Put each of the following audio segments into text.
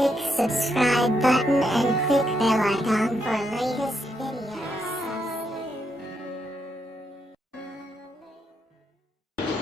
click subscribe button and click bell icon for latest videos.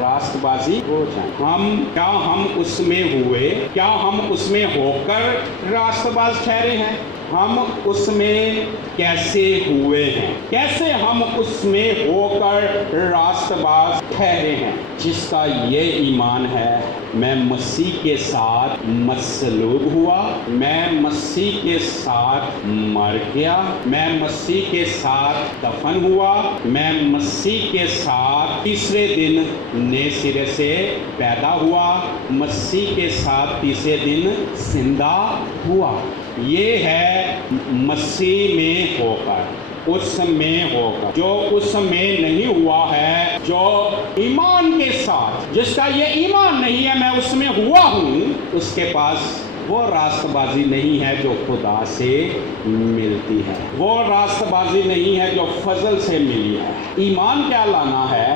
راست بازی ہو جائیں۔ کیا ہم اس میں ہوئے، کیا ہم اس میں ہو کر راست باز ٹھہرے ہیں؟ ہم اس میں کیسے ہوئے ہیں، کیسے ہم اس میں ہو کر راست باز ٹھہرے ہیں؟ جس کا یہ ایمان ہے، میں مسیح کے ساتھ مصلوب ہوا، میں مسیح کے ساتھ مر گیا، میں مسیح کے ساتھ دفن ہوا، میں مسیح کے ساتھ تیسرے دن نئے سرے سے پیدا ہوا، مسیح کے ساتھ تیسرے دن زندہ ہوا۔ یہ ہے مسیح میں ہو کر، اس میں ہو کر۔ جو اس میں نہیں ہوا ہے، جو ایمان کے ساتھ، جس کا یہ ایمان نہیں ہے میں اس میں ہوا ہوں، اس کے پاس وہ راست بازی نہیں ہے جو خدا سے ملتی ہے، وہ راست بازی نہیں ہے جو فضل سے ملی ہے۔ ایمان کیا لانا ہے؟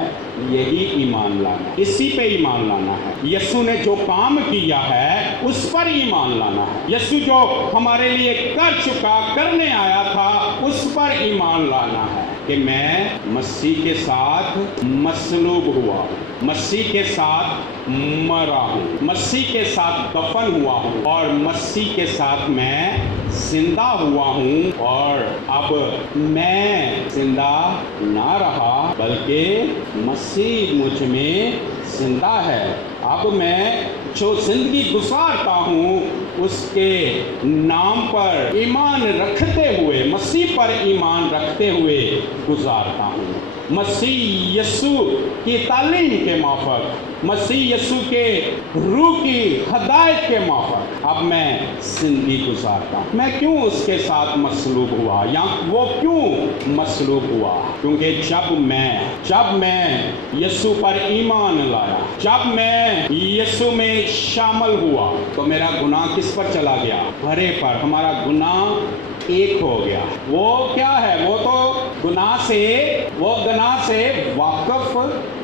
یہی ایمان لانا، اسی پہ ایمان لانا ہے۔ یسوع نے جو کام کیا ہے اس پر ایمان لانا ہے۔ یسوع جو ہمارے لیے کر چکا، کرنے آیا تھا، اس پر ایمان لانا ہے کہ میں مسیح کے ساتھ مصلوب ہوا ہوں، مسیح کے ساتھ مرا ہوں، مسیح کے ساتھ دفن ہوا ہوں، اور مسیح کے ساتھ میں زندہ ہوا ہوں، اور اب میں زندہ نہ رہا بلکہ مسیح مجھ میں زندہ ہے۔ اب میں جو زندگی گزارتا ہوں اس کے نام پر ایمان رکھتے ہوئے، مسیح پر ایمان رکھتے ہوئے گزارتا ہوں، مسیح یسوع کی تعلیم کے موافق، مسیح یسوع کے روح کی ہدایت کے موافق اب میں زندگی گزارتا ہوں۔ میں کیوں اس کے ساتھ مصلوب ہوا، یا وہ کیوں مصلوب ہوا؟ کیونکہ جب میں یسوع پر ایمان لایا، جب میں یسوع میں شامل ہوا، تو میرا گناہ کس پر چلا گیا؟ بھرے پر۔ ہمارا گناہ ایک ہو گیا۔ وہ کیا ہے؟ وہ تو گناہ سے واقف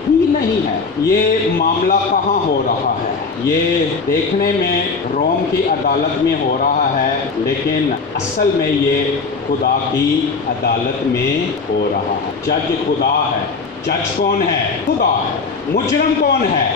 ہی نہیں ہے۔ یہ معاملہ کہاں ہو رہا ہے؟ یہ دیکھنے میں روم کی عدالت میں ہو رہا ہے، لیکن اصل میں یہ خدا کی عدالت میں ہو رہا ہے۔ جج خدا ہے۔ جج کون ہے؟ خدا ہے۔ مجرم کون ہے؟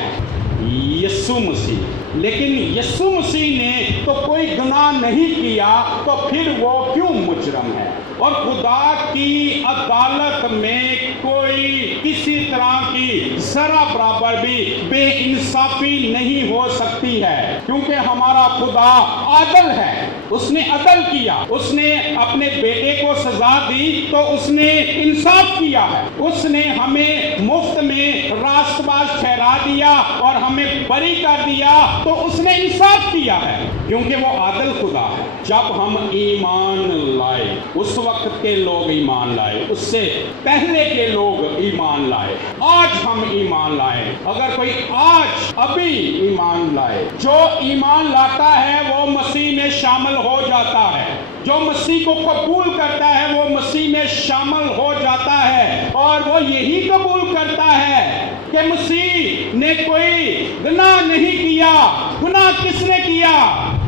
یسوع مسیح۔ لیکن یسوع مسیح نے تو کوئی گناہ نہیں کیا، تو پھر وہ کیوں مجرم ہے؟ اور خدا کی عدالت میں کوئی کسی طرح کی ذرا برابر بھی بے انصافی نہیں ہو سکتی ہے، کیونکہ ہمارا خدا عادل ہے۔ اس نے عدل کیا، اس نے اپنے بیٹے کو سزا دی تو اس نے انصاف کیا ہے۔ اس نے ہمیں مفت میں راست باز ٹھہرا دیا اور ہمیں بری کر دیا تو اس نے انصاف کیا ہے، کیونکہ وہ عادل خدا ہے۔ جب ہم ایمان لائے، اس وقت کے لوگ ایمان لائے، اس سے پہلے کے لوگ ایمان لائے، آج ہم ایمان لائے۔ اگر کوئی آج ابھی ایمان لائے، جو ایمان لاتا ہے وہ مسیح میں شامل ہو جاتا ہے، جو مسیح کو قبول کرتا ہے وہ مسیح میں شامل ہو جاتا ہے، اور وہ یہی قبول کرتا ہے کہ مسیح نے کوئی گناہ نہیں کیا۔ گناہ کس نے کیا؟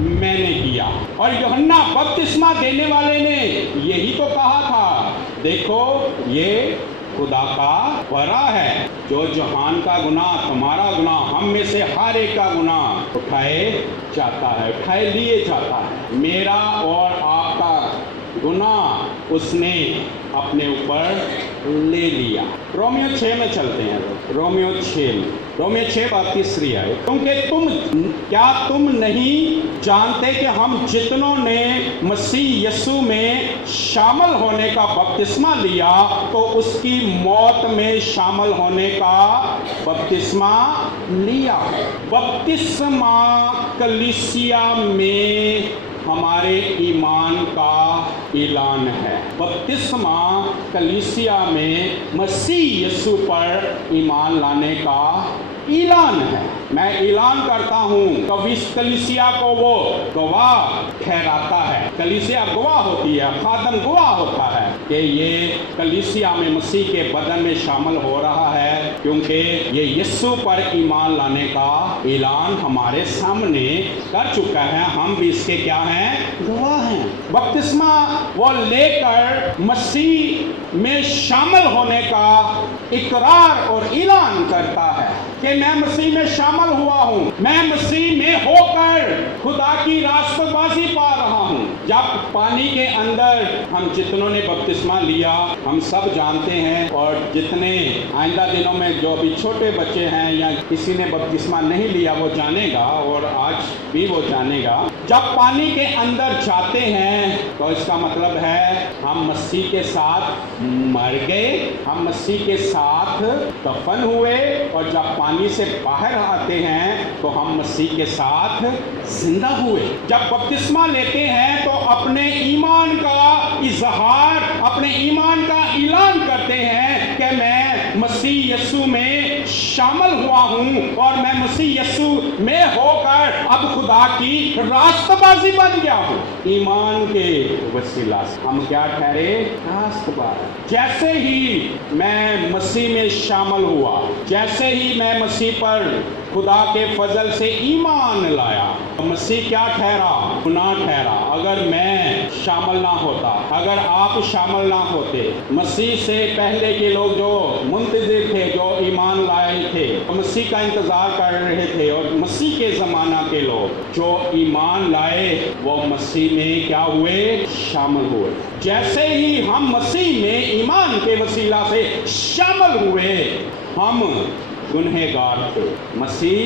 میں نے کیا۔ اور یوحنا بپتسمہ دینے والے نے یہی تو کہا تھا، دیکھو یہ خدا کا ورا ہے جو جہان کا گناہ، تمہارا گناہ، ہم میں سے ہر ایک کا گناہ اٹھائے لیے جاتا ہے۔ میرا اور آپ کا گناہ اس نے اپنے اوپر لے لیا۔ رومیو 6 میں چلتے ہیں، رومیو 6 بات تیسری ہے، کیونکہ تم نہیں جانتے کہ ہم جتنوں نے مسیح یسوع میں شامل ہونے کا بپتسمہ لیا تو اس کی موت میں شامل ہونے کا بپتسمہ لیا۔ بپتسمہ کلیسیا میں ہمارے ایمان کا اعلان ہے۔ بپتسمہ کلیسیا میں مسیح یسوع پر ایمان لانے کا اعلان ہے۔ میں اعلان کرتا ہوں، کلیسیا کو وہ گواہ ٹھہراتا ہے، کلیسیا گواہ ہوتی ہے، خادم گواہ ہوتا ہے کہ یہ کلیسیا میں مسیح کے بدن میں شامل ہو رہا ہے، کیونکہ یہ یسوع پر ایمان لانے کا اعلان ہمارے سامنے کر چکا ہے۔ ہم بھی اس کے کیا ہیں؟ گواہ ہیں۔ بپتسمہ وہ لے کر مسیح میں شامل ہونے کا اقرار اور اعلان کرتا ہے۔ کہ میں مسیح میں شامل ہوا ہوں, میں مسیح میں ہو کر خدا کی راست بازی پا رہا ہوں. جب پانی کے اندر ہم جتنوں نے بپتسمہ لیا ہم سب جانتے ہیں, اور جتنے آئندہ دنوں میں جو بھی چھوٹے بچے ہیں یا کسی نے بپتسمہ نہیں لیا وہ جانے گا, اور آج بھی وہ جانے گا, جب پانی کے اندر جاتے ہیں تو اس کا مطلب ہے ہم مسیح کے ساتھ مر گئے, ہم مسیح کے ساتھ دفن ہوئے, اور جب پانی سے باہر آتے ہیں تو ہم مسیح کے ساتھ زندہ ہوئے. جب بپتسمہ لیتے ہیں تو اپنے ایمان کا اظہار, اپنے ایمان کا اعلان کرتے ہیں کہ میں مسیح یسوع میں شامل ہوا ہوں, اور میں مسیح یسوع میں ہو کر اب خدا کی راست بازی بن گیا ہوں. ایمان کے وسیلہ سے ہم کیا ٹھہرے؟ راست باز. جیسے ہی میں مسیح میں شامل ہوا, جیسے ہی میں مسیح پر خدا کے فضل سے ایمان لایا, مسیح کیا ٹھہرا؟ گناہ ٹھہرا. اگر میں شامل نہ ہوتا, اگر آپ شامل نہ ہوتے, مسیح سے پہلے کے لوگ جو منتظر تھے, جو ایمان لائے تھے, مسیح کا انتظار کر رہے تھے, اور مسیح کے زمانہ کے لوگ جو ایمان لائے وہ مسیح میں کیا ہوئے؟ شامل ہوئے. جیسے ہی ہم مسیح میں ایمان کے وسیلہ سے شامل ہوئے, ہم گنہگار تھے. مسیح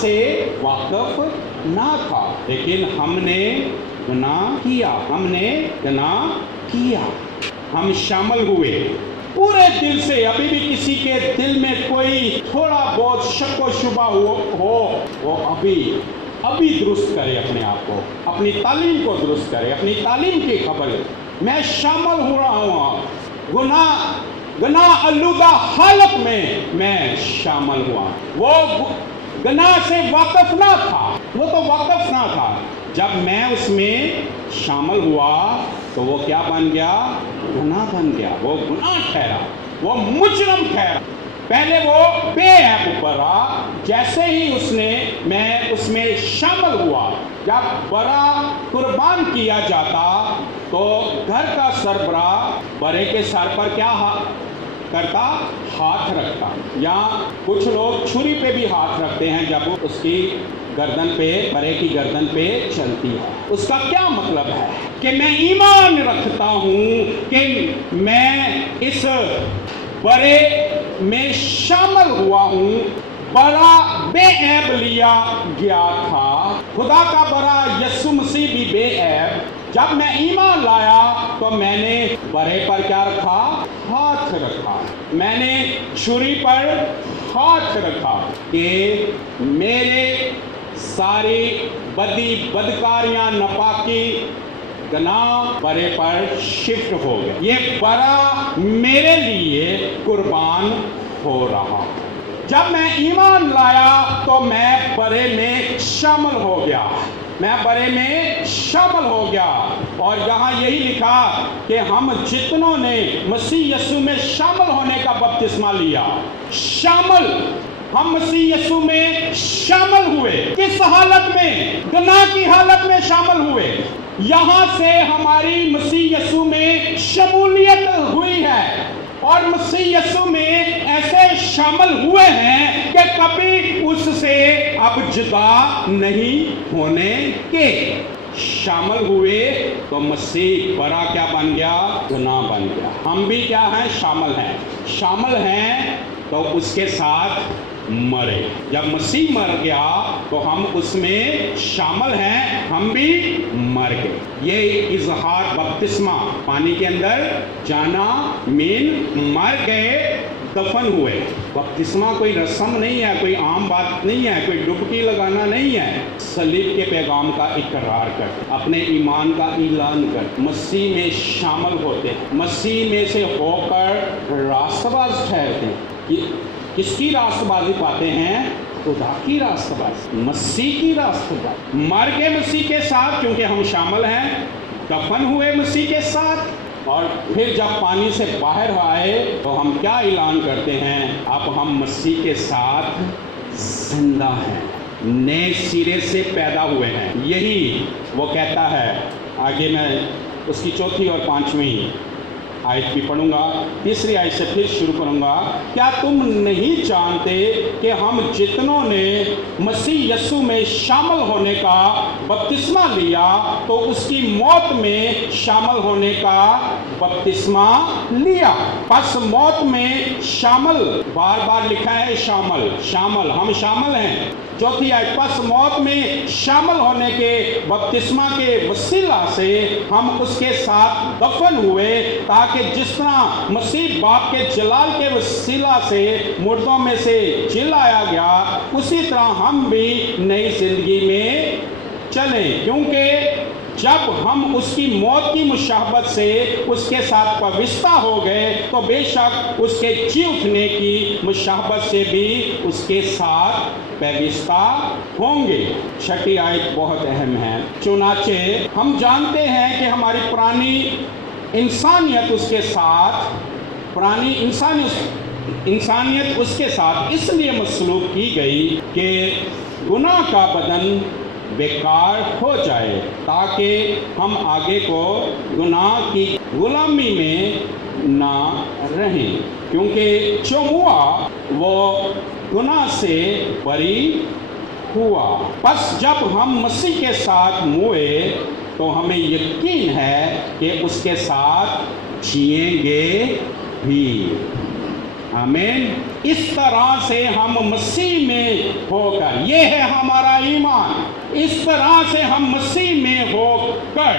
سے واقف نہ تھا, لیکن ہم نے گناہ کیا, ہم شامل ہوئے پورے دل سے. ابھی بھی کسی کے دل میں کوئی تھوڑا بہت شک و شبہ ہو وہ ابھی درست کرے اپنے آپ کو, اپنی تعلیم کو درست کرے, اپنی تعلیم کی خبر. میں شامل ہو رہا ہوں, گناہ آلودہ حالت میں شامل ہوا. وہ گناہ سے واقف نہ تھا, وہ تو واقف نہ تھا. جب میں اس میں شامل ہوا تو وہ کیا بن گیا؟ گناہ بن گیا. وہ گناہ ٹھہرا, وہ مجرم ٹھہرا. پہلے وہ بے عیب برا, جیسے ہی میں اس میں شامل ہوا, جب برا قربان کیا جاتا تو گھر کا سربراہ برے کے سر پر کیا کرتا؟ ہاتھ رکھتا. یا کچھ لوگ چھری پہ بھی ہاتھ رکھتے ہیں جب اس کی گردن پہ, برے کی گردن پہ چلتی ہے. اس کا کیا مطلب ہے؟ کہ میں ایمان رکھتا ہوں کہ میں اس برے میں شامل ہوا ہوں. برا بے عیب لیا گیا تھا. خدا کا برا یسوع مسیح بھی بے عیب. جب میں ایمان لایا تو میں نے برے پر کیا رکھا؟ ہاتھ رکھا. میں نے چھری پر ہاتھ رکھا کہ میرے ساری بدکاریاں, ناپاکی, گناہ برے پر شفٹ ہو گئے. یہ برا میرے لیے قربان ہو رہا. جب میں ایمان لایا تو میں برے میں شامل ہو گیا, میں برے میں شامل ہو گیا. اور یہاں یہی لکھا کہ ہم جتنوں نے مسیح یسوع میں شامل ہونے کا بپتسمہ لیا, ہم مسیح یسوع میں شامل ہوئے. کس حالت میں؟ گناہ کی حالت میں شامل ہوئے. یہاں سے ہماری مسیح یسوع میں شمولیت ہوئی ہے, اور مسیح یسوع میں ایسے شامل ہوئے ہیں کہ کبھی اس سے اب جدا نہیں ہونے کے. شامل ہوئے تو مسیح برا کیا بن گیا؟ گناہ بن گیا. ہم بھی کیا ہیں؟ شامل ہیں تو اس کے ساتھ مرے. جب مسیح مر گیا تو ہم اس میں شامل ہیں, ہم بھی مر گئے. یہ اظہار بپتسمہ, پانی کے اندر جانا مین مر گئے, دفن ہوئے. بپتسمہ کوئی رسم نہیں ہے, کوئی عام بات نہیں ہے, کوئی ڈبکی لگانا نہیں ہے. صلیب کے پیغام کا اقرار کر, اپنے ایمان کا اعلان کر, مسیح میں شامل ہوتے, مسیح میں سے ہو کر راست باز ٹھہرتے ہیں. کس کی راست بازی پاتے ہیں؟ خدا کی راست بازی, مسیح کی راست بازی. مر گئے مسیح کے ساتھ کیونکہ ہم شامل ہیں, دفن ہوئے مسیح کے ساتھ, اور پھر جب پانی سے باہر آئے تو ہم کیا اعلان کرتے ہیں؟ اب ہم مسیح کے ساتھ زندہ ہیں, نئے سرے سے پیدا ہوئے ہیں. یہی وہ کہتا ہے. آگے میں اس کی 4 اور 5 آیت بھی پڑھوں گا، تیسری آیت سے پھر شروع کروں گا۔ کیا تم نہیں جانتے کہ ہم جتنوں نے مسیح یسوع میں شامل ہونے کا بپتسمہ لیا تو اس کی موت میں شامل ہونے کا بپتسمہ لیا؟ پس موت میں شامل، بار بار لکھا ہے شامل، شامل، ہم شامل ہیں۔ چوتھی آیت، پس موت میں شامل ہونے کے بپتسمہ کے وسیلہ سے ہم اس کے ساتھ دفن ہوئے، تاکہ جس طرح مسیح باپ کے جلال کے وسیلہ سے مردوں میں سے جلایا گیا، اسی طرح ہم بھی نئی زندگی میں چلیں۔ کیونکہ جب ہم اس کی موت کی مشابہت سے اس کے ساتھ پیوستہ ہو گئے تو بے شک اس کے جی اٹھنے کی مشابہت سے بھی اس کے ساتھ پیوستہ ہوں گے۔ چھٹی آیت بہت اہم ہے۔ چنانچہ ہم جانتے ہیں کہ ہماری پرانی انسانیت اس کے ساتھ، پرانی انسانیت اس کے ساتھ اس لیے مسلوب کی گئی کہ گناہ کا بدن بیکار ہو جائے، تاکہ ہم آگے کو گناہ کی غلامی میں نہ رہیں، کیونکہ جو ہوا وہ گناہ سے بری ہوا۔ پس جب ہم مسیح کے ساتھ موئے تو ہمیں یقین ہے کہ اس کے ساتھ جئیں گے بھی۔ آمین۔ اس طرح سے ہم مسیح میں ہو کر، یہ ہے ہمارا ایمان، اس طرح سے ہم مسیح میں ہو کر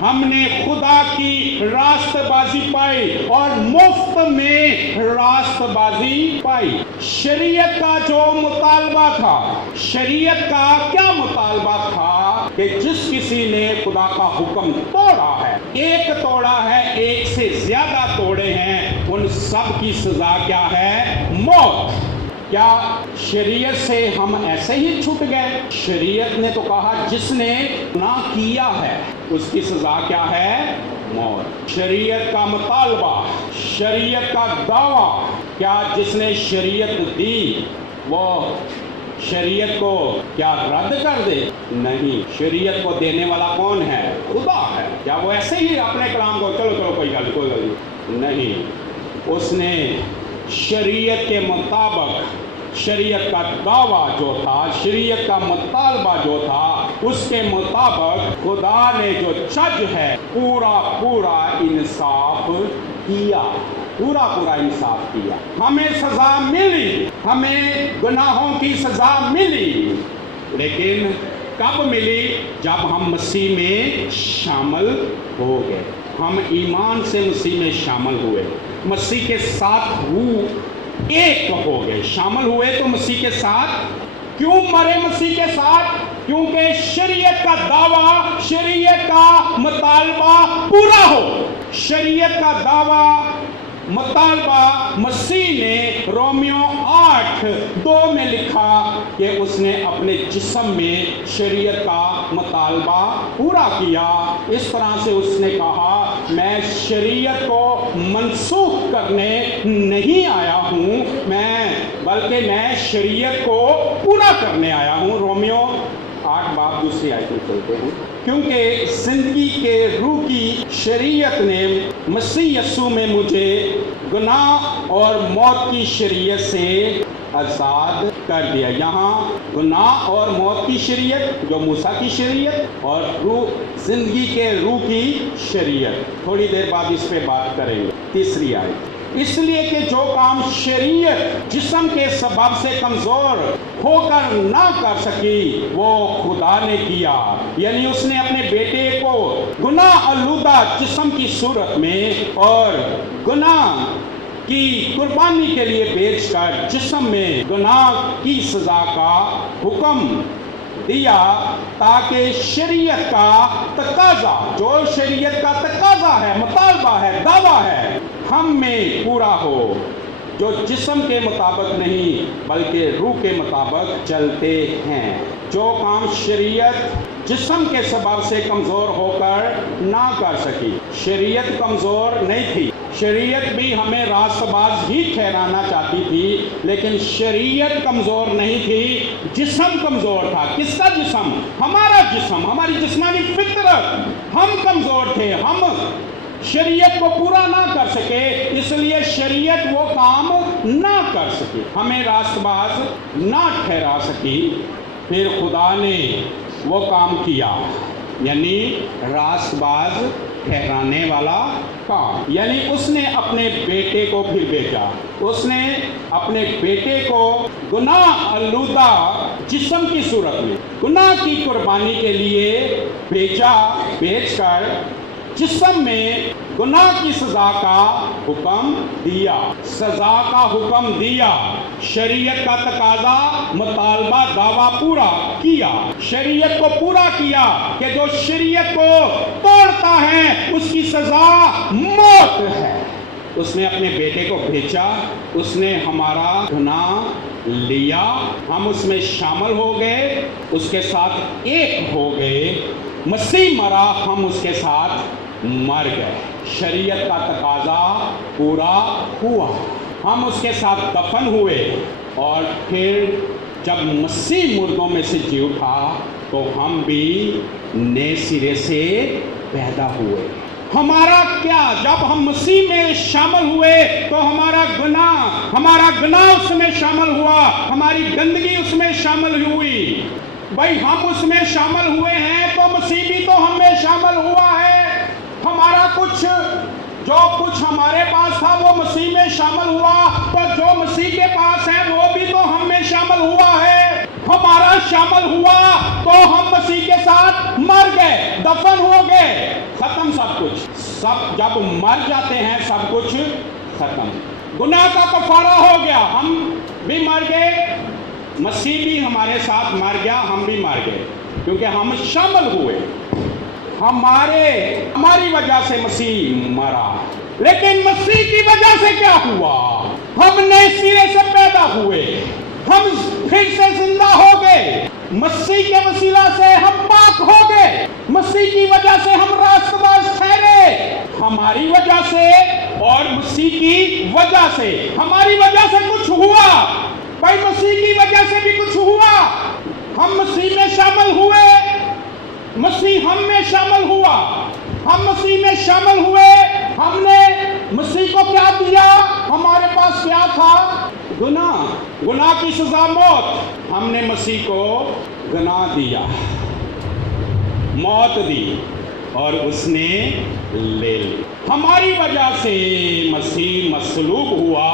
ہم نے خدا کی راست بازی پائی اور مفت میں راست بازی پائی۔ شریعت کا جو مطالبہ تھا، شریعت کا کیا مطالبہ تھا کہ جس کسی نے خدا کا حکم توڑا ہے، ایک توڑا ہے، ایک سے زیادہ توڑے ہیں، ان سب کی سزا کیا ہے؟ موت۔ کیا شریعت سے ہم ایسے ہی چھوٹ گئے؟ شریعت نے تو کہا جس نے گناہ کیا ہے اس کی سزا کیا ہے؟ موت۔ شریعت کا مطالبہ، شریعت کا دعویٰ، کیا جس نے شریعت دی وہ شریعت کو کیا رد کر دے؟ نہیں، شریعت کو دینے والا کون ہے؟ خدا ہے۔ کیا وہ ایسے ہی اپنے کلام کو چلو کوئی گل نہیں، اس نے شریعت کے مطابق، شریعت کا دعویٰ جو تھا، شریعت کا مطالبہ جو تھا، اس کے مطابق خدا نے جو جج ہے پورا انصاف کیا، پورا انصاف کیا۔ ہمیں سزا ملی، ہمیں گناہوں کی سزا ملی، لیکن کب ملی؟ جب ہم مسیح میں شامل ہو گئے، ہم ایمان سے مسیح میں شامل ہوئے، مسیح کے ساتھ روح ایک ہو گئے، شامل ہوئے تو مسیح کے ساتھ۔ کیوں مرے مسیح کے ساتھ؟ کیونکہ شریعت کا دعویٰ، شریعت کا مطالبہ پورا ہو۔ شریعت کا دعویٰ، مطالبہ مسیح نے رومیو 8:2 میں لکھا کہ اس نے اپنے جسم میں شریعت کا مطالبہ پورا کیا۔ اس طرح سے اس نے کہا میں شریعت کو منسوخ کرنے نہیں آیا ہوں، بلکہ میں شریعت کو پورا کرنے آیا ہوں۔ رومیو 8 باب دوسری آیت میں چلتے ہیں۔ کیونکہ زندگی کے روح کی شریعت نے مسیح یسوع میں مجھے گناہ اور موت کی شریعت سے آزاد کر دیا۔ یہاں گناہ اور موت کی شریعت جو موسیٰ کی شریعت، اور زندگی کے روح کی شریعت، تھوڑی دیر بعد اس پہ بات کریں گے۔ تیسری آیت، اس لیے کہ جو کام شریعت جسم کے سبب سے کمزور ہو کر نہ کر سکی وہ خدا نے کیا، یعنی اس نے اپنے بیٹے کو گناہ آلودہ جسم کی صورت میں اور گناہ کی قربانی کے لیے بیچ کر جسم میں گناہ کی سزا کا حکم دیا، تاکہ شریعت کا تقاضا، جو شریعت کا تقاضا ہے، مطالبہ ہے، دعویٰ ہے، ہم میں پورا ہو، جو جسم کے مطابق نہیں بلکہ روح کے مطابق چلتے ہیں۔ جو کام شریعت جسم کے سبب سے کمزور ہو کر نہ کر سکی، شریعت کمزور نہیں تھی، شریعت بھی ہمیں راست باز ہی ٹھہرانا چاہتی تھی، لیکن شریعت کمزور نہیں تھی، جسم کمزور تھا۔ کس کا جسم؟ ہمارا جسم، ہماری جسمانی فطرت، ہم کمزور تھے، ہم شریعت کو پورا نہ کر سکے، اس لیے شریعت وہ کام نہ کر سکے، ہمیں راست باز نہ ٹھہرا سکی، پھر خدا نے وہ کام کیا، یعنی راست باز ٹھہرانے والا کام، یعنی اس نے اپنے بیٹے کو پھر بھیجا، اس نے اپنے بیٹے کو گناہ آلودہ جسم کی صورت میں گناہ کی قربانی کے لیے بھیجا، بھیج کر جسم میں گناہ کی سزا کا حکم دیا، سزا کا حکم دیا، شریعت کا تقاضا، مطالبہ، دعویٰ پورا کیا، شریعت کو پورا کیا کہ جو شریعت کو توڑتا ہے اس کی سزا موت ہے۔ اس نے اپنے بیٹے کو بھیجا، اس نے ہمارا گناہ لیا، ہم اس میں شامل ہو گئے، اس کے ساتھ ایک ہو گئے، مسیح مرا، ہم اس کے ساتھ مر گئے، شریعت کا تقاضا پورا ہوا، ہم اس کے ساتھ دفن ہوئے، اور پھر جب مسیح مردوں میں سے جی اٹھا تو ہم بھی نئے سرے سے پیدا ہوئے۔ ہمارا کیا، جب ہم مسیح میں شامل ہوئے تو ہمارا گناہ اس میں شامل ہوا، ہماری گندگی اس میں شامل ہوئی۔ بھائی ہم اس میں شامل ہوئے ہیں تو مسیح بھی تو ہم میں شامل ہوا ہے، ہمارا جو کچھ ہمارے پاس تھا وہ مسیح میں شامل ہوا، تو جو مسیح کے پاس ہے وہ بھی تو ہم میں شامل ہوا ہے، ہمارا شامل ہوا تو ہم مسیح کے ساتھ مر گئے، دفن ہو گئے، ختم سب کچھ، سب جب مر جاتے ہیں سب کچھ ختم، گناہ کا کفارہ ہو گیا، ہم بھی مر گئے، مسیح بھی ہمارے ساتھ مر گیا، ہم بھی مر گئے، کیونکہ ہم شامل ہوئے، ہماری وجہ سے مسیح مرا۔ لیکن مسیح کی وجہ سے کیا ہوا؟ ہم نئے سرے سے پیدا ہوئے، ہم پھر سے زندہ ہو گئے، مسیح کے وسیلہ سے ہم پاک ہو گئے، مسیح کی وجہ سے ہم راست باز ٹھہرے، ہماری وجہ سے اور مسیح کی وجہ سے، ہماری وجہ سے کچھ ہوا، بھائی مسیح کی وجہ سے بھی کچھ ہوا، ہم مسیح میں شامل ہوئے، مسیح ہم میں شامل ہوا، ہم مسیح میں شامل ہوئے، ہم نے مسیح کو کیا دیا؟ ہمارے پاس کیا تھا؟ گناہ کی سزا موت، ہم نے مسیح کو گناہ دیا، موت دی، اور اس نے لے لی، ہماری وجہ سے مسیح مصلوب ہوا،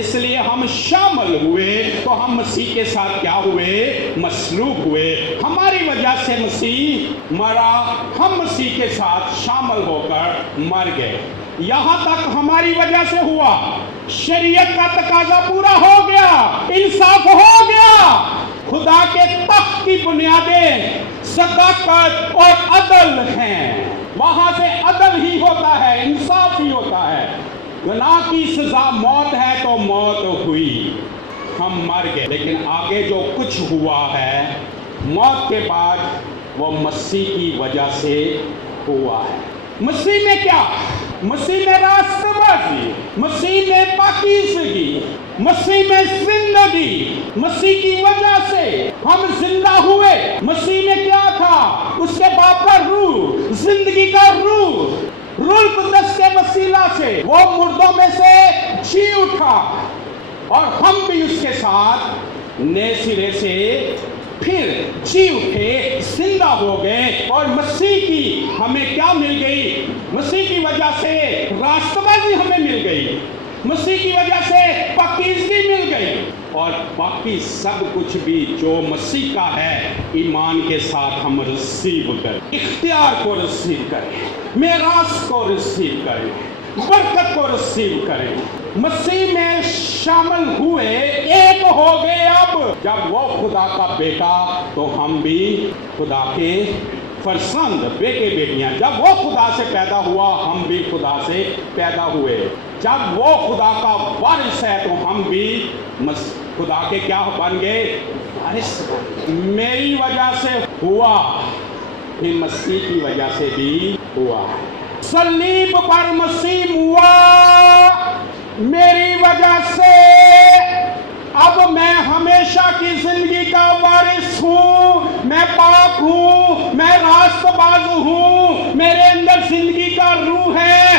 اس لیے ہم شامل ہوئے، تو ہم مسیح کے ساتھ کیا ہوئے؟ مصلوب ہوئے، ہماری وجہ سے مسیح مرا، ہم مسیح کے ساتھ شامل ہو کر مر گئے، یہاں تک ہماری وجہ سے ہوا، شریعت کا تقاضا پورا ہو گیا، انصاف ہو گیا، خدا کے تخت کی بنیادیں صداقت اور عدل ہیں، وہاں سے عدل ہی ہوتا ہے، انصاف ہی ہوتا ہے، گناہ کی سزا موت ہے تو موت ہوئی، ہم مر گئے، لیکن آگے جو کچھ ہوا ہے موت کے بعد وہ مسیح کی وجہ سے ہوا ہے۔ مسیح میں کیا؟ مسیح میں راست بازی، مسیح میں پاکیزگی، مسیح میں زندگی، مسیح کی وجہ سے ہم زندہ ہوئے، مسیح میں کیا تھا؟ اس کے باپ کا روح، زندگی کا روح القدس کے وسیلہ سے وہ مردوں میں سے جی اٹھا، اور ہم بھی اس کے ساتھ نئے سرے سے پھر جی اٹھے، زندہ ہو گئے، اور مسیح کی ہمیں کیا مل گئی؟ مسیح کی وجہ سے راست بازی ہمیں مل گئی، مسیح کی وجہ سے پاکیزگی مل گئی، اور باقی سب کچھ بھی جو مسیح کا ہے ایمان کے ساتھ ہم ریسیو کریں، اختیار کو ریسیو کریں، میراث کو ریسیو کریں، برکت کو ریسیو کریں، مسیح میں شامل ہوئے، ایک ہو گئے، اب جب وہ خدا کا بیٹا تو ہم بھی خدا کے فرزند، بیٹے بیٹیاں، جب وہ خدا سے پیدا ہوا ہم بھی خدا سے پیدا ہوئے، جب وہ خدا کا وارث ہے تو ہم بھی خدا کے کیا بن گئے؟ وارث، میری وجہ سے ہوا، پھر مسیح کی وجہ سے بھی ہوا، صلیب پر مسیح ہوا میری وجہ سے، اب میں ہمیشہ کی زندگی کا وارث ہوں، میں پاک ہوں، میں راست باز ہوں، میرے اندر زندگی کا روح ہے،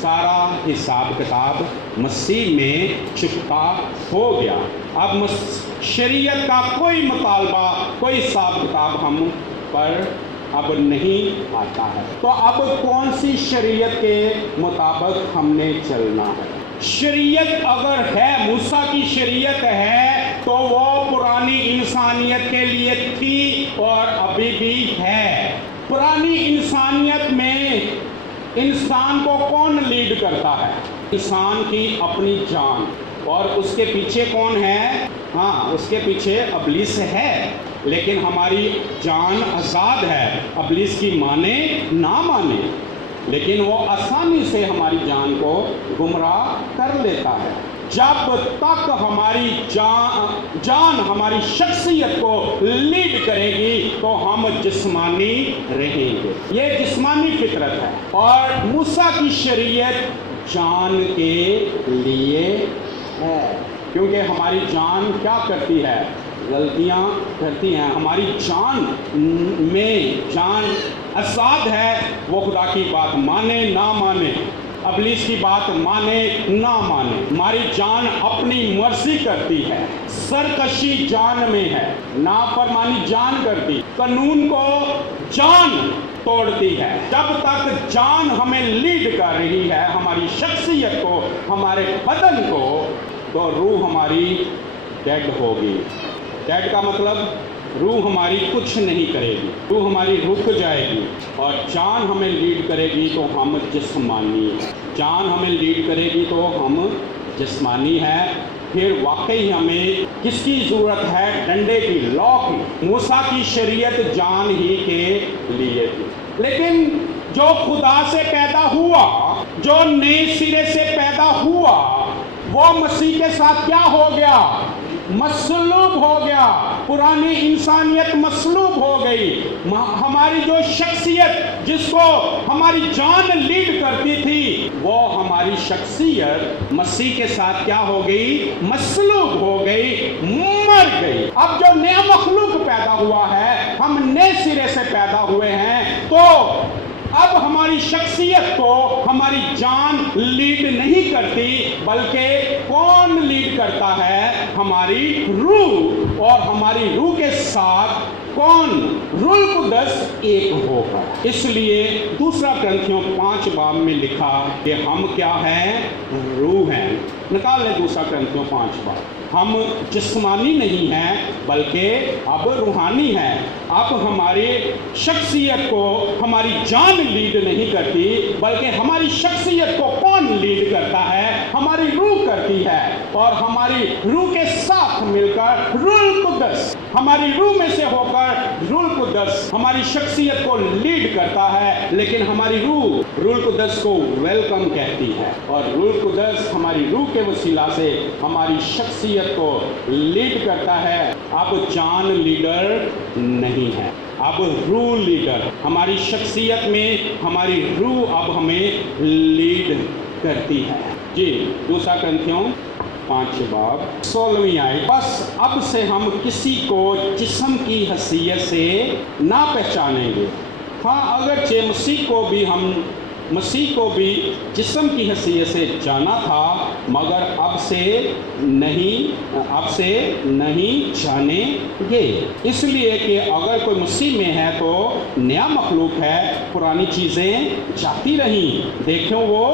سارا حساب کتاب مسیح میں چکتا ہو گیا. اب شریعت کا کوئی مطالبہ، کوئی حساب کتاب ہم پر اب نہیں آتا ہے. تو اب کون سی شریعت کے مطابق ہم نے چلنا ہے؟ شریعت اگر ہے، موسیٰ کی شریعت ہے، تو وہ پرانی انسانیت کے لیے تھی اور ابھی بھی ہے. پرانی انسانیت میں انسان کو کون لیڈ کرتا ہے؟ انسان کی اپنی جان. اور اس کے پیچھے کون ہے؟ ہاں، اس کے پیچھے ابلیس ہے. لیکن ہماری جان آزاد ہے، ابلیس کی مانے نہ مانے، لیکن وہ آسانی سے ہماری جان کو گمراہ کر لیتا ہے. جب تک ہماری جان ہماری شخصیت کو لیڈ کرے گی تو ہم جسمانی رہیں گے. یہ جسمانی فطرت ہے. اور موسیٰ کی شریعت جان کے لیے ہے، کیونکہ ہماری جان کیا کرتی ہے؟ غلطیاں کرتی ہیں. ہماری جان میں جان آزاد ہے، وہ خدا کی بات مانے نہ مانے، ابلیس کی بات مانے نہ مانے. ہماری جان اپنی مرضی کرتی ہے، سرکشی جان میں ہے، نافرمانی جان کرتی، قانون کو جان توڑتی ہے. جب تک جان ہمیں لیڈ کر رہی ہے، ہماری شخصیت کو، ہمارے بدن کو، تو روح ہماری ڈیڈ ہوگی. ڈیڈ کا مطلب روح ہماری کچھ نہیں کرے گی، روح ہماری رک جائے گی. اور جان ہمیں لیڈ کرے گی تو ہم جسمانی ہیں. جان ہمیں لیڈ کرے گی تو ہم جسمانی ہیں. پھر واقعی ہمیں کس کی ضرورت ہے؟ ڈنڈے کی، لا کی. موسیٰ کی شریعت جان ہی کے لیے تھی. لیکن جو خدا سے پیدا ہوا، جو نئے سرے سے پیدا ہوا، وہ مسیح کے ساتھ کیا ہو گیا؟ مصلوب ہو گیا. پرانی انسانیت مصلوب ہو گئی. ہماری جو شخصیت جس کو ہماری جان لیڈ کرتی تھی، وہ ہماری شخصیت مسیح کے ساتھ کیا ہو گئی؟ مصلوب ہو گئی، مر گئی. اب جو نیا مخلوق پیدا ہوا ہے، ہم نئے سرے سے پیدا ہوئے ہیں، تو اب ہماری شخصیت کو ہماری جان لیڈ نہیں کرتی، بلکہ کون لیڈ کرتا ہے؟ ہماری روح. اور ہماری روح کے ساتھ کون؟ روح القدس ایک ہوگا. اس لیے دوسرا کرنتھیوں 5 باب میں لکھا کہ ہم کیا ہیں؟ روح ہیں. نکال لیں دوسرا کرنتھیوں 5 باب. ہم جسمانی نہیں ہیں بلکہ اب روحانی ہیں. اب ہماری شخصیت کو ہماری جان لیڈ نہیں کرتی، بلکہ ہماری شخصیت کو کون لیڈ کرتا ہے؟ ہماری روح کرتی ہے. اور ہماری روح کے ساتھ مل کر روح القدس، ہماری روح میں سے ہو کر روح القدس ہماری شخصیت کو لیڈ کرتا ہے. لیکن ہماری روح القدس کو ویلکم کہتی ہے، اور روح القدس ہماری روح کے وسیلہ سے ہماری شخصیت کو لیڈ کرتا ہے. اب جان لیڈر نہیں ہے، اب روح لیڈر. ہماری شخصیت میں ہماری روح اب ہمیں لیڈ کرتی ہے. جی، دوسرا کرنتھیوں 5 باب 16ویں آیت. بس اب سے ہم کسی کو جسم کی حیثیت سے نہ پہچانیں گے. ہاں، اگرچہ مسیح کو بھی جسم کی حیثیت سے جانا تھا، مگر اب سے نہیں جانیں گے. اس لیے کہ اگر کوئی مسیح میں ہے تو نیا مخلوق ہے، پرانی چیزیں جاتی رہیں، دیکھو وہ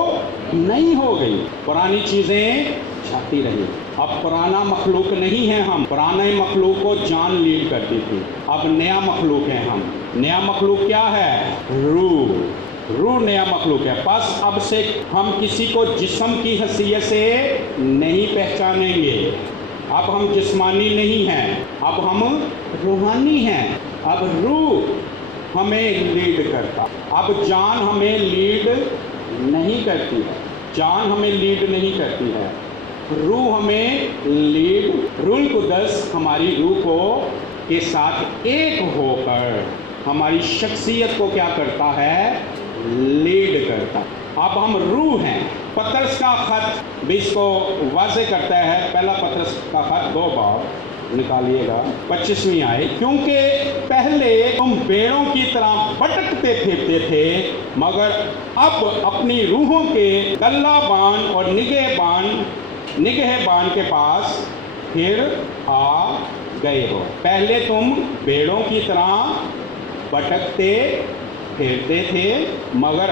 نئی ہو گئی. پرانی چیزیں جاتی رہی. اب پرانا مخلوق نہیں ہے ہم. پرانے مخلوق کو جان لیڈ کرتی تھی. اب نیا مخلوق ہے ہم. نیا مخلوق کیا ہے؟ روح نیا مخلوق ہے. بس اب سے ہم کسی کو جسم کی حیثیت سے نہیں پہچانیں گے. اب ہم جسمانی نہیں ہیں، اب ہم روحانی ہیں. اب روح ہمیں لیڈ کرتا. اب جان ہمیں لیڈ نہیں کرتی ہے. جان ہمیں لیڈ نہیں کرتی ہے. روح ہمیں لیڈ. روح القدس ہماری روح کو کے ساتھ ایک ہو کر ہماری شخصیت کو کیا کرتا ہے؟ لیڈ کرتا. اب ہم روح ہیں. پطرس کا خط بھی اس کو واضح کرتا ہے. پہلا پطرس کا خط 2 باب نکالیے گا 25ویں آیت، کیونکہ پہلے تم بیڑوں کی طرح بھٹکتے پھرتے تھے مگر اب اپنی روحوں کے گلہبان اور نگہبان کے پاس پھر آ گئے ہو۔ پہلے تم بیڑوں کی طرح بھٹکتے پھرتے تھے مگر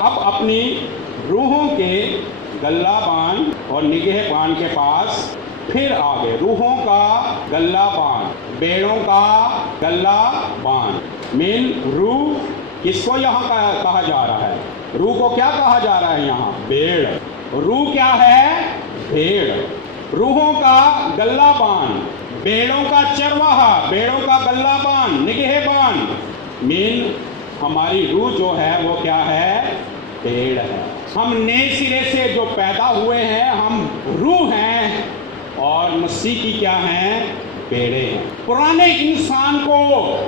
اب اپنی روحوں کے گلہبان اور نگہبان کے پاس پھر آ گئے۔ روحوں کا گلہبان، بیڑوں کا گلہبان، مین روح کس کو یہاں کہا جا رہا ہے؟ روح کو کیا کہا جا رہا ہے یہاں؟ بیڑ۔ روح کیا ہے؟ بھیڑ۔ روحوں کا گلہبان، بیڑوں کا چرواہا، بیڑوں کا گلہبان، نگہبان، مین ہماری روح جو ہے وہ کیا ہے؟ بھیڑ ہے۔ ہم نئے سرے سے جو پیدا ہوئے ہیں ہم روح ہیں اور مسیح کی کیا ہیں؟ بھیڑیں ہیں۔ پرانے انسان کو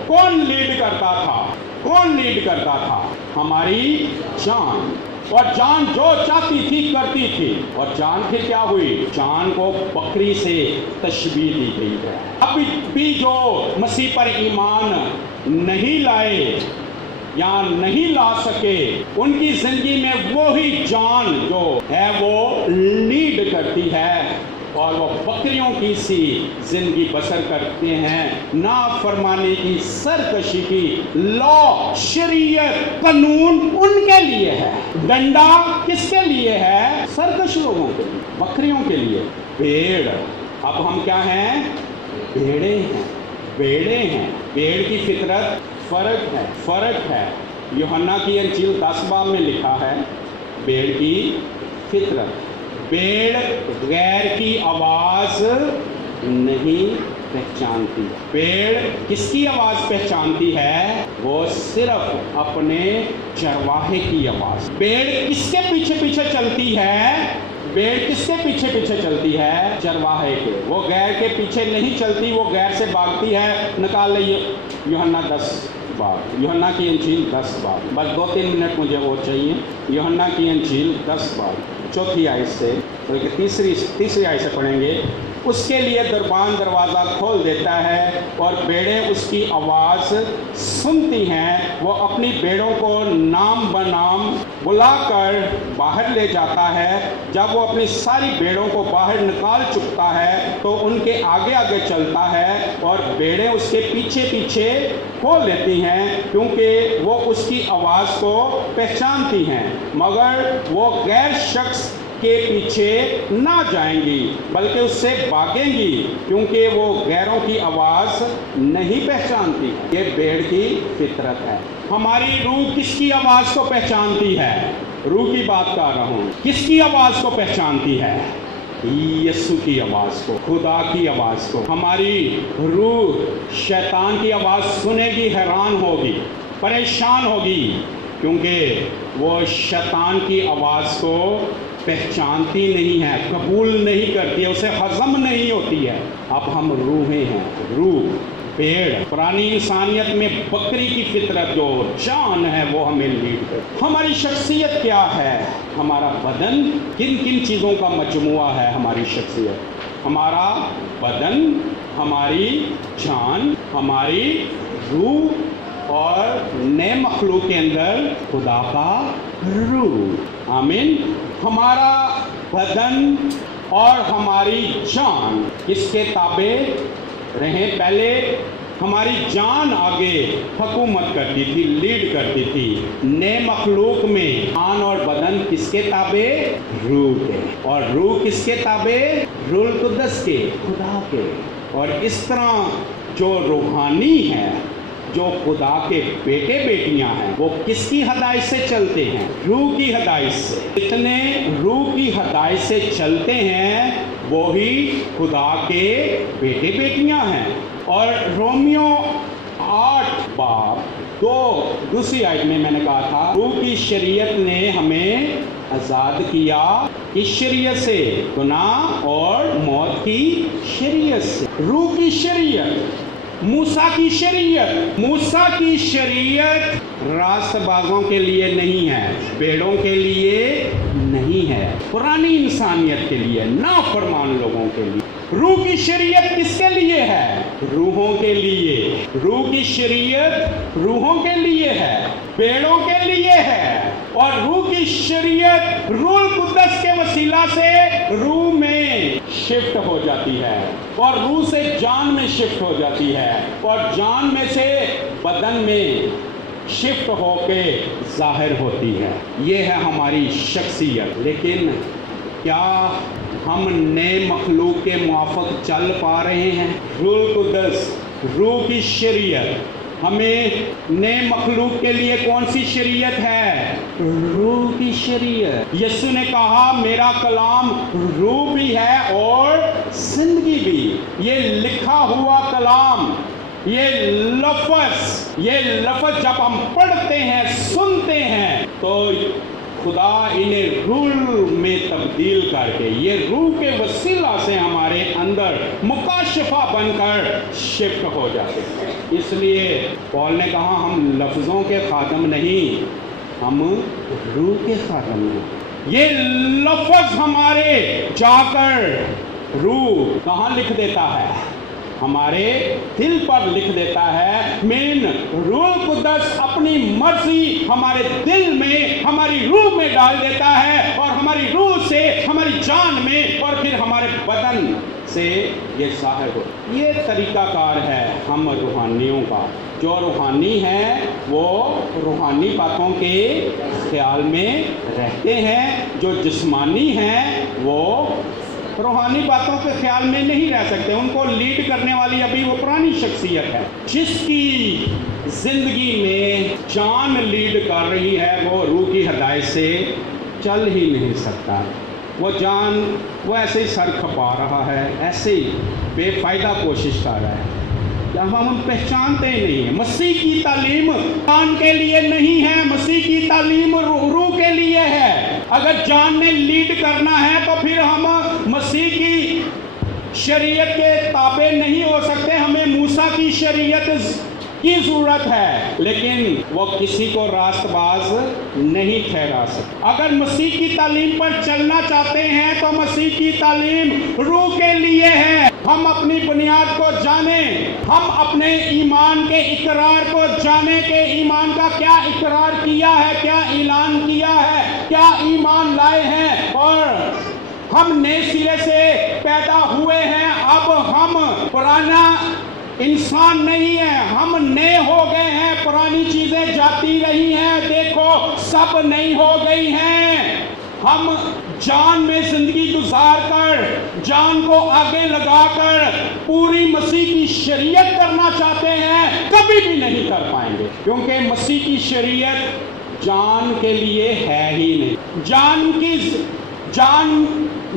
کون لیڈ کرتا تھا؟ کون لیڈ کرتا تھا؟ ہماری جان، اور جان جو چاہتی تھی کرتی تھی، اور جان پھر کیا ہوئی؟ جان کو بکری سے تشبیہ دی گئی ہے۔ اب بھی جو مسیح پر ایمان نہیں لائے یا نہیں لا سکے ان کی زندگی میں وہی جان جو ہے وہ لیڈ کرتی ہے اور وہ بکریوں کی سی زندگی بسر کرتے ہیں۔ نافرمانی کی، سرکشی کی، لا، شریعت، قانون ان کے لیے ہے، ڈنڈا کس کے لیے ہے؟ سرکش لوگوں کے لیے، بکریوں کے لیے۔ بھیڑ، اب ہم کیا ہیں؟ بھیڑیں ہیں، بیڑے ہیں۔ بیڑ کی فطرت فرق ہے۔ یوحنا کی انجیل 10 باب میں لکھا ہے بیڑ کی فطرت۔ بیڑ غیر کی آواز نہیں پہچانتی۔ بیڑ کس کی آواز پہچانتی ہے؟ وہ صرف اپنے چرواہے کی آواز۔ بیڑ کس کے پیچھے پیچھے چلتی ہے؟ بیڑ کس کے پیچھے پیچھے چلتی ہے؟ چرواہے کے۔ وہ غیر کے پیچھے نہیں چلتی، وہ غیر سے بھاگتی ہے۔ نکال لئیے یوحنا 10 باب، یوحنا کی انجیل 10 باب، بس 2-3 منٹ مجھے اور چاہیے۔ یوحنا کی انجیل 10 باب 4 آیت سے، بلکہ تیسری آیت سے پڑھیں گے۔ اس کے لیے دربان دروازہ کھول دیتا ہے اور بیڑیں اس کی آواز سنتی ہیں۔ وہ اپنی بیڑوں کو نام بنام بلا کر باہر لے جاتا ہے۔ جب وہ اپنی ساری بیڑوں کو باہر نکال چکتا ہے تو ان کے آگے آگے چلتا ہے اور بیڑیں اس کے پیچھے پیچھے کھول لیتی ہیں، کیونکہ وہ اس کی آواز کو پہچانتی ہیں۔ مگر وہ غیر شخص کے پیچھے نہ جائیں گی بلکہ اس سے بھاگیں گی، کیونکہ وہ غیروں کی آواز نہیں پہچانتی۔ یہ بیڑ کی فطرت ہے۔ ہماری روح کس کی آواز کو پہچانتی ہے؟ روح کی بات کر رہا ہوں۔ کس کی آواز کو پہچانتی ہے؟ یسوع کی آواز کو، خدا کی آواز کو۔ ہماری روح شیطان کی آواز سنے گی، حیران ہوگی، پریشان ہوگی، کیونکہ وہ شیطان کی آواز کو پہچانتی نہیں ہے، قبول نہیں کرتی ہے، اسے ہضم نہیں ہوتی ہے۔ اب ہم روحیں ہیں، روح، پیڑ۔ پرانی انسانیت میں بکری کی فطرت جو جان ہے وہ ہمیں لیڈ کرتی۔ ہماری شخصیت کیا ہے؟ ہمارا بدن کن کن چیزوں کا مجموعہ ہے؟ ہماری شخصیت، ہمارا بدن، ہماری جان، ہماری روح اور نئے مخلوق کے اندر خدا کا روح۔ آمین۔ ہمارا بدن اور ہماری جان کس کے تابع رہیں؟ پہلے ہماری جان آگے حکومت کرتی تھی، لیڈ کرتی تھی۔ نئے مخلوق میں جان اور بدن کس کے تابع؟ روح کے۔ اور روح کس کے تابع؟ روح القدس کے، خدا کے۔ اور اس طرح جو روحانی ہے، جو خدا کے بیٹے بیٹیاں ہیں، وہ کس کی ہدایت سے چلتے ہیں؟ روح کی ہدایت سے۔ جتنے روح کی ہدایت سے چلتے ہیں وہی خدا کے بیٹے بیٹیاں ہیں۔ اور رومیو 8 باب 2 آیت میں نے کہا تھا روح کی شریعت نے ہمیں آزاد کیا، اس شریعت سے، گناہ اور موت کی شریعت سے۔ روح کی شریعت، موسیٰ کی شریعت۔ موسیٰ کی شریعت راست بازوں کے لیے نہیں ہے، بیڑوں کے لیے نہیں ہے، پرانی انسانیت کے لیے، نافرمان لوگوں کے لیے۔ روح کی شریعت کس کے لیے ہے؟ روحوں کے لیے۔ روح کی شریعت روحوں کے لیے ہے، بیڑوں کے لیے ہے، اور روح کی شریعت روح القدس کے وسیلہ سے روح میں شفٹ ہو جاتی ہے، اور روح سے جان میں شفٹ ہو جاتی ہے، اور جان میں سے بدن میں شفٹ ہو کے ظاہر ہوتی ہے۔ یہ ہے ہماری شخصیت۔ لیکن کیا ہم نئے مخلوق کے موافق چل پا رہے ہیں؟ روح القدس، روح کی شریعت ہمیں نئے مخلوق کے لیے کون سی شریعت ہے؟ روح کی شریعت۔ یسوع نے کہا میرا کلام روح بھی ہے اور زندگی بھی۔ یہ لکھا ہوا کلام، یہ لفظ جب ہم پڑھتے ہیں، سنتے ہیں، تو خدا انہیں روح میں تبدیل کر کے یہ روح کے وسیلہ سے ہمارے اندر مکاشفہ بن کر شفٹ ہو جاتے ہیں۔ اس لیے پال نے کہا ہم لفظوں کے خادم نہیں، ہم روح کے خادم ہیں۔ یہ لفظ ہمارے جا کر روح کہاں لکھ دیتا ہے؟ ہمارے دل پر لکھ دیتا ہے۔ مین روح القدس اپنی مرضی ہمارے دل میں، ہماری روح میں ڈال دیتا ہے، اور ہماری روح سے ہماری جان میں، اور پھر ہمارے بدن سے یہ ظاہر ہو۔ یہ طریقہ کار ہے ہم روحانیوں کا۔ جو روحانی ہیں وہ روحانی باتوں کے خیال میں رہتے ہیں، جو جسمانی ہیں وہ روحانی باتوں کے خیال میں نہیں رہ سکتے۔ ان کو لیڈ کرنے والی ابھی وہ پرانی شخصیت ہے۔ جس کی زندگی میں جان لیڈ کر رہی ہے وہ روح کی ہدایت سے چل ہی نہیں سکتا۔ وہ جان وہ ایسے ہی سر کھپا رہا ہے، ایسے ہی بے فائدہ کوشش کر رہا ہے۔ ہم پہچانتے ہی نہیں ہیں۔ مسیح کی تعلیم جان کے لیے نہیں ہے، مسیح کی تعلیم روح کے لیے ہے۔ اگر جان نے لیڈ کرنا ہے تو پھر ہم مسیح کی شریعت کے تابع نہیں ہو سکتے، ہمیں موسیٰ کی شریعت کی ضرورت ہے، لیکن وہ کسی کو راست باز نہیں ٹھہرا سکتا۔ اگر مسیح کی تعلیم پر چلنا چاہتے ہیں تو مسیح کی تعلیم روح کے لیے ہے۔ ہم اپنی بنیاد کو جانیں، ہم اپنے ایمان کے اقرار کو جانیں کہ ایمان کا کیا اقرار کیا ہے، کیا اعلان کیا ہے، کیا ایمان لائے ہیں، اور ہم نئے سرے سے پیدا ہوئے ہیں۔ اب ہم پرانا انسان نہیں ہے، ہم نئے ہو گئے ہیں، پرانی چیزیں جاتی رہی ہیں، دیکھو سب نئی ہو گئی ہیں۔ ہم جان میں زندگی گزار کر، جان کو آگے لگا کر پوری مسیح کی شریعت کرنا چاہتے ہیں، کبھی بھی نہیں کر پائیں گے، کیونکہ مسیح کی شریعت جان کے لیے ہے ہی نہیں۔ جان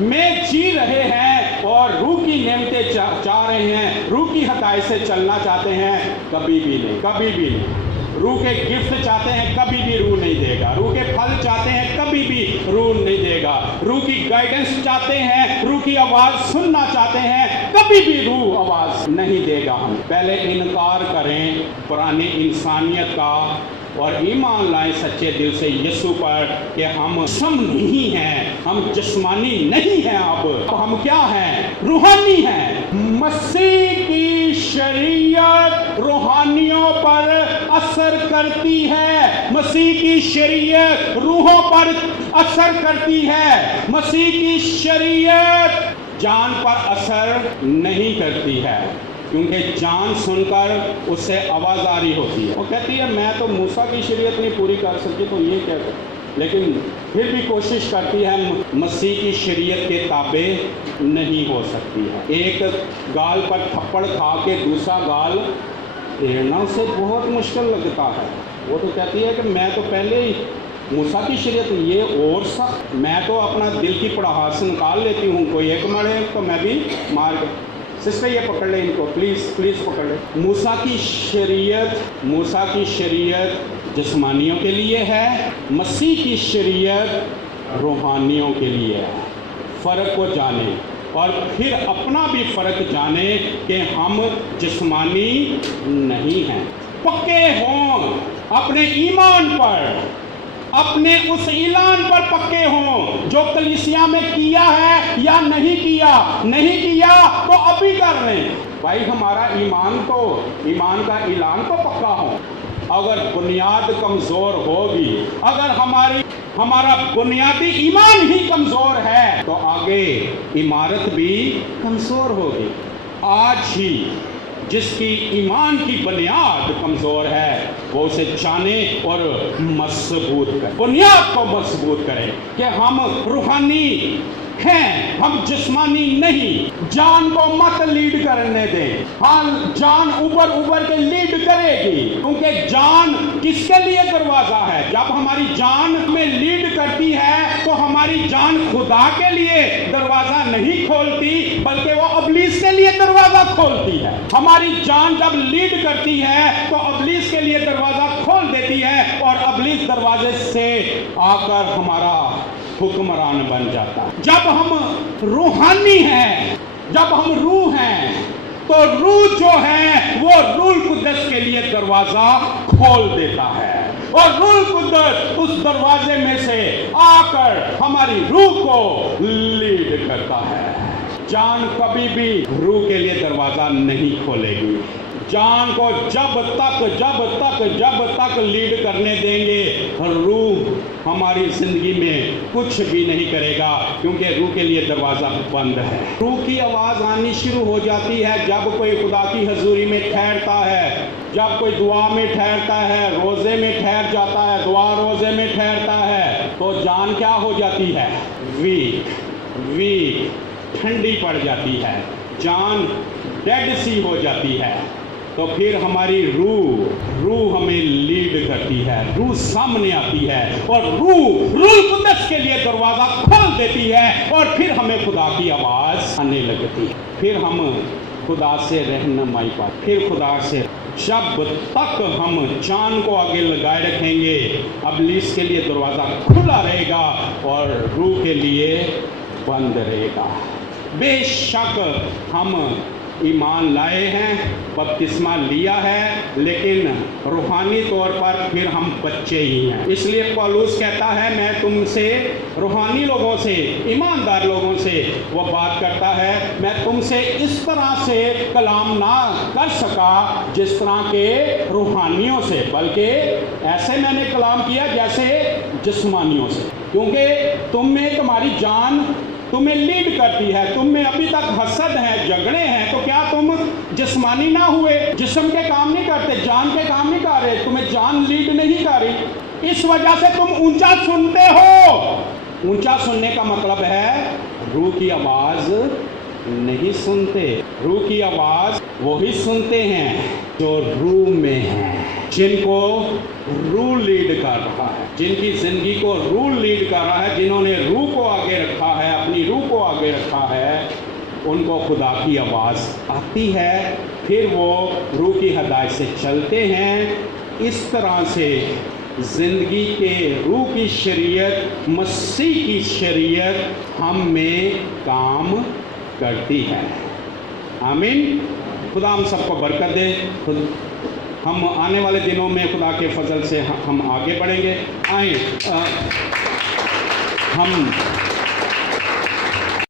میں جی رہے ہیں اور روح کی نعمتیں چاہ رہے ہیں، روح کی ہدایت سے چلنا چاہتے ہیں، کبھی بھی نہیں، کبھی بھی نہیں۔ روح کے گفٹ چاہتے ہیں، کبھی بھی روح نہیں دے گا۔ روح کے پھل چاہتے ہیں، کبھی بھی روح نہیں دے گا۔ روح کی گائیڈنس چاہتے ہیں، روح کی آواز سننا چاہتے ہیں، کبھی بھی روح آواز نہیں دے گا۔ ہم پہلے انکار کریں پرانی انسانیت کا اور ایمان لائیں سچے دل سے یسوع پر کہ ہم جسم نہیں ہیں، ہم جسمانی نہیں ہیں۔ اب ہم کیا ہیں؟ روحانی ہیں۔ مسیح کی شریعت روحانیوں پر اثر کرتی ہے، مسیح کی شریعت روحوں پر اثر کرتی ہے، مسیح کی شریعت جان پر اثر نہیں کرتی ہے، کیونکہ جان سن کر اس سے آوازاری ہوتی ہے۔ وہ کہتی ہے میں تو موسیٰ کی شریعت نہیں پوری کر سکتی تو یہ کیا کریں، لیکن پھر بھی کوشش کرتی ہے مسیح کی شریعت کے تابع نہیں ہو سکتی ہے۔ ایک گال پر تھپڑ کھا کے دوسرا گال پھیرنا اسے بہت مشکل لگتا ہے۔ وہ تو کہتی ہے کہ میں تو پہلے ہی موسیٰ کی شریعت یہ اور سخت، میں تو اپنا دل کی پڑاس نکال لیتی ہوں، کوئی ایک مارے تو میں بھی مار کے۔ سسٹر یہ پکڑ لیں ان کو، پلیز پکڑ لیں۔ موسیٰ کی شریعت جسمانیوں کے لیے ہے، مسیح کی شریعت روحانیوں کے لیے ہے۔ فرق کو جانیں اور پھر اپنا بھی فرق جانیں کہ ہم جسمانی نہیں ہیں۔ پکے ہوں اپنے ایمان پر، اپنے اس اعلان پر پکے ہوں جو کلیسیا میں کیا ہے یا نہیں کیا تو ابھی کر لیں. بھائی ہمارا ایمان کا اعلان تو پکا ہو. اگر بنیاد کمزور ہوگی، اگر ہمارا بنیادی ایمان ہی کمزور ہے تو آگے عمارت بھی کمزور ہوگی. آج ہی جس کی ایمان کی بنیاد کمزور ہے وہ اسے جانے اور مضبوط کرے، بنیاد کو مضبوط کرے کہ ہم روحانی ہیں، ہم جسمانی نہیں. جان کو مت لیڈ کرنے دیں. ہاں جان اوپر کے لیڈ کرے گی، کیونکہ جان کس کے لیے دروازہ ہے؟ جب ہماری جان ہمیں لیڈ کرتی ہے تو ہماری جان خدا کے لیے دروازہ نہیں کھولتی بلکہ وہ ابلیس کے لیے دروازہ کھولتی ہے. ہماری جان جب لیڈ کرتی ہے تو ابلیس کے لیے دروازہ کھول دیتی ہے اور ابلیس دروازے سے آ کر ہمارا حکمران بن جاتا ہے. جب ہم روحانی ہیں، جب ہم روح ہیں تو روح جو ہے وہ روح القدس کے لیے دروازہ کھول دیتا ہے اور روح القدس اس دروازے میں سے آ کر ہماری روح کو لیڈ کرتا ہے. جان کبھی بھی روح کے لیے دروازہ نہیں کھولے گی. جان کو جب تک لیڈ کرنے دیں گے روح ہماری زندگی میں کچھ بھی نہیں کرے گا، کیونکہ روح کے لیے دروازہ بند ہے. روح کی آواز آنی شروع ہو جاتی ہے جب کوئی خدا کی حضوری میں ٹھہرتا ہے، جب کوئی دعا میں ٹھہرتا ہے، روزے میں ٹھہر جاتا ہے، دعا روزے میں ٹھہرتا ہے تو جان کیا ہو جاتی ہے؟ ویک، ٹھنڈی پڑ جاتی ہے، جان ڈیڈ سی ہو جاتی ہے. تو پھر ہماری روح ہمیں لیڈ کرتی ہے، روح سامنے آتی ہے اور روح القدس کے لیے دروازہ کھول دیتی ہے اور پھر ہمیں خدا کی آواز آنے لگتی ہے. پھر ہم خدا سے رہنمائی پاتے، پھر خدا سے. جب تک ہم جان کو آگے لگائے رکھیں گے ابلیس کے لیے دروازہ کھلا رہے گا اور روح کے لیے بند رہے گا. بے شک ہم ایمان لائے ہیں، بپتسمہ لیا ہے، لیکن روحانی طور پر پھر ہم بچے ہی ہیں. اس لیے پولس کہتا ہے میں تم سے روحانی لوگوں سے، ایماندار لوگوں سے وہ بات کرتا ہے، میں تم سے اس طرح سے کلام نہ کر سکا جس طرح کے روحانیوں سے، بلکہ ایسے میں نے کلام کیا جیسے جسمانیوں سے، کیونکہ تم میں تمہاری جان تمہیں لیڈ کرتی ہے. تم میں ابھی تک حسد ہے، جھگڑے ہیں، تو کیا تم جسمانی نہ ہوئے؟ جسم کے کام نہیں کرتے، جان کے کام نہیں کر رہے، تمہیں جان لیڈ نہیں کر رہی. اس وجہ سے تم اونچا سنتے ہو. اونچا سننے کا مطلب ہے روح کی آواز نہیں سنتے. روح کی آواز وہی سنتے ہیں جو روح میں ہیں، جن کو روح لیڈ کر رہا ہے، جن کی زندگی کو روح لیڈ کر رہا ہے، جنہوں نے روح کو آگے رکھا ہے، اپنی روح کو آگے رکھا ہے، ان کو خدا کی آواز آتی ہے. پھر وہ روح کی ہدایت سے چلتے ہیں. اس طرح سے زندگی کے روح کی شریعت، مسیح کی شریعت ہم میں کام کرتی ہے. آمین. خدا ہم سب کو برکت دے. ہم آنے والے دنوں میں خدا کے فضل سے ہم آگے بڑھیں گے. آئیں ہم